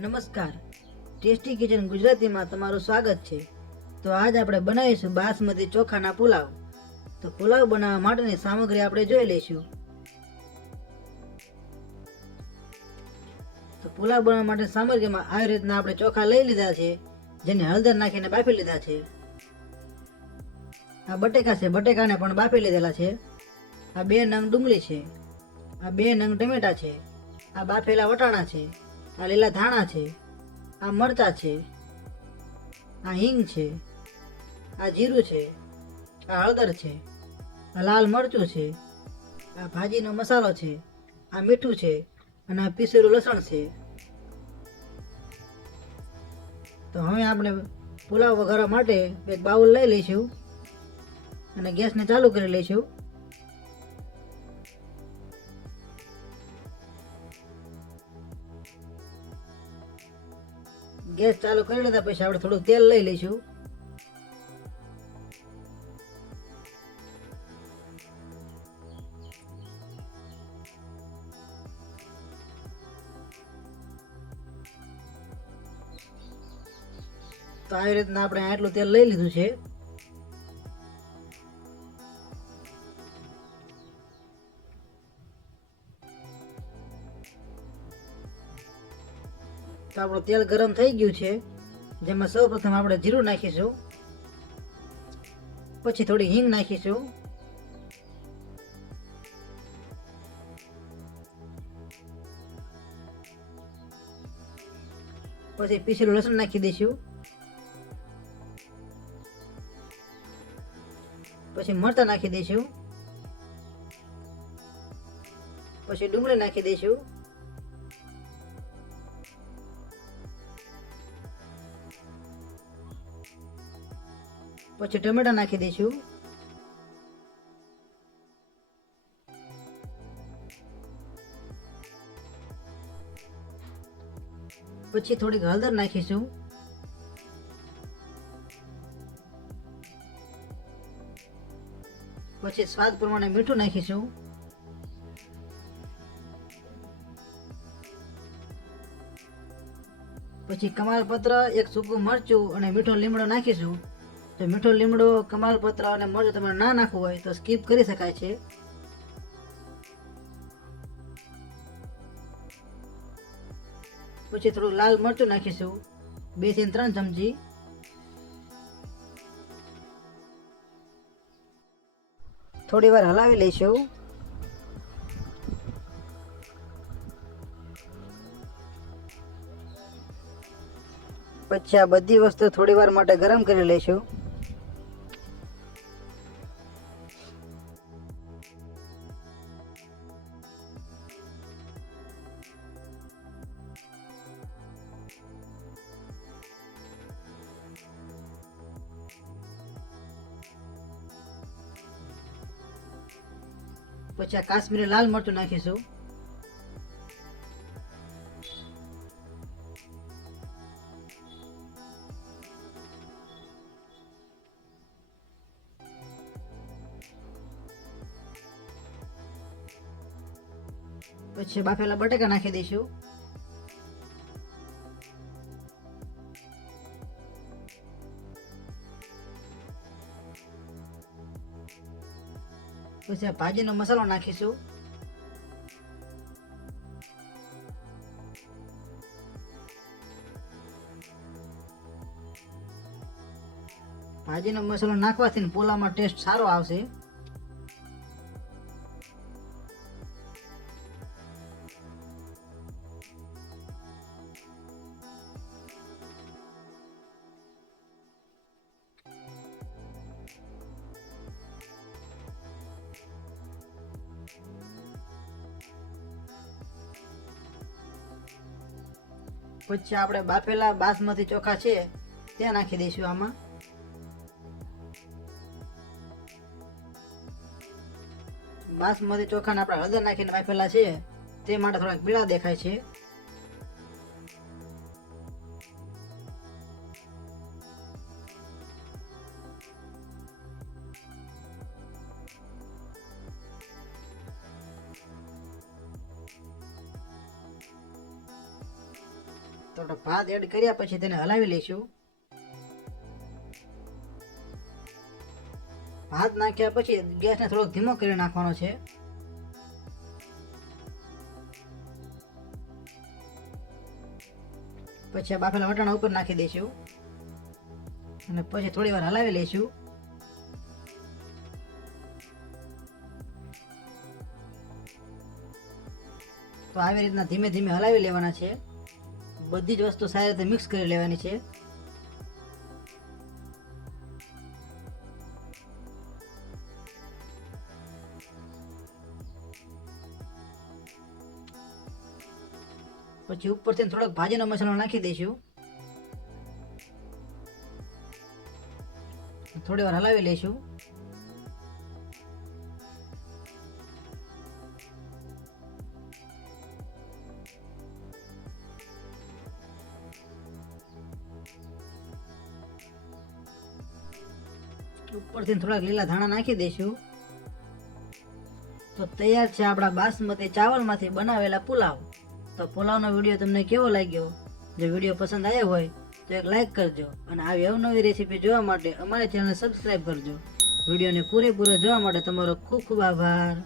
નમસ્કાર, tasty kitchen ગુજરાતીમાં તમારું સ્વાગત છે। તો આજ આપણે બનાવીશું બાસમતી ચોખાના પુલાવ। તો પુલાવ બનાવવા માટેની સામગ્રી આપણે જોઈ લઈશું। તો પુલાવ બનાવવા માટે સામગ્રીમાં આવી રીતના આપણે ચોખા લઈ લીધા છે, જેને હળદર નાખીને બાફી લીધા છે। આ બટેકા છે, બટેકાને પણ બાફી લીધેલા છે। આ 2 નંગ ડુંગળી છે, આ 2 નંગ ટમેટા છે, આ બાફેલા વટાણા છે, આ લીલા ધાણા છે, આ મરચાં છે, આ હિંગ છે, આ જીરું છે, આ હળદર છે, આ લાલ મરચું છે, આ ભાજીનો મસાલો છે, આ મીઠું છે અને આ પીસેલું લસણ છે। તો હવે આપણે પુલાવ વઘારવા માટે એક બાઉલ લઈ લઈશું અને ગેસને ચાલુ કરી લઈશું। ગેસ ચાલુ કરી લીધા પછી આપણે થોડું તેલ લઈ લઈશું। તો આવી રીતના આપણે આટલું તેલ લઈ લીધું છે। તો આપણું તેલ ગરમ થઈ ગયું છે, જેમાં સૌપ્રથમ આપણે જીરું નાખીશું, પછી થોડી હિંગ નાખીશું, પછી પીસેલું લસણ નાખી દઈશું, પછી મરચાં નાખી દઈશું, પછી ડુંગળી નાખી દઈશું, પછી ટમેટા નાખી દઈશું, પછી થોડીક હળદર નાખીશું, પછી સ્વાદ પ્રમાણે મીઠું નાખીશું, પછી કમાલપત્ર, એક સૂકું મરચું અને મીઠો લીમડો નાખીશું। તો મીઠો લીમડો, કમાલપત્ર અને મરચું તમારે ના નાખવું હોય તો સ્કીપ કરી શકાય છે। પછી થોડું લાલ મરચું નાખીશું, 2 થી 3 ચમચી, થોડી વાર હલાવી લઈશું। પછી આ બધી વસ્તુ થોડી વાર માટે ગરમ કરી લઈશું। પછી આ કાશ્મીરી લાલ મરચું નાખીશું, પછી બાફેલા બટેકા નાખી દઈશું, પછી આ ભાજીનો મસાલો નાખીશું, ભાજીનો મસાલો નાખવાથી પુલાવમાં ટેસ્ટ સારો આવશે। પછી આપણે બાફેલા બાસમતી ચોખા છે તે નાખી દઈશું આમાં। બાસમતી ચોખાને આપણે હળદર નાખીને બાફેલા છે, તે માટે થોડાક પીળા દેખાય છે। તો તો આપણે ભાત એડ કર્યા પછી તેને હલાવી લઈશું. ભાત નાખ્યા પછી ગેસને થોડોક ધીમો કરી નાખવાનો છે. પછી આ બાફેલા વટાણા ઉપર નાખી દઈશું અને પછી થોડી વાર હલાવી લઈશું. તો આવી રીતના ધીમે ધીમે હલાવી લેવાના છે. બધી જ વસ્તુ સારી રીતે મિક્સ કરી લેવાની છે. પછી ઉપરથી થોડોક ભાજીનો મસાલો નાખી દઈશું. થોડી વાર હલાવી લઈશું. ઉપરથી થોડાક લીલા ધાણા નાખી દઈશું. તો તૈયાર છે આપણા બાસમતી ચાવલમાંથી બનાવેલા પુલાવ. તો પુલાવનો વિડીયો તમને કેવો લાગ્યો? જો વિડીયો પસંદ આવ્યો હોય તો એક લાઈક કરજો અને આવી અવનવી રેસીપી જોવા માટે અમારી ચેનલ સબસ્ક્રાઈબ કરજો. વિડીયોને પૂરેપૂરો જોવા માટે તમારો ખૂબ ખૂબ આભાર.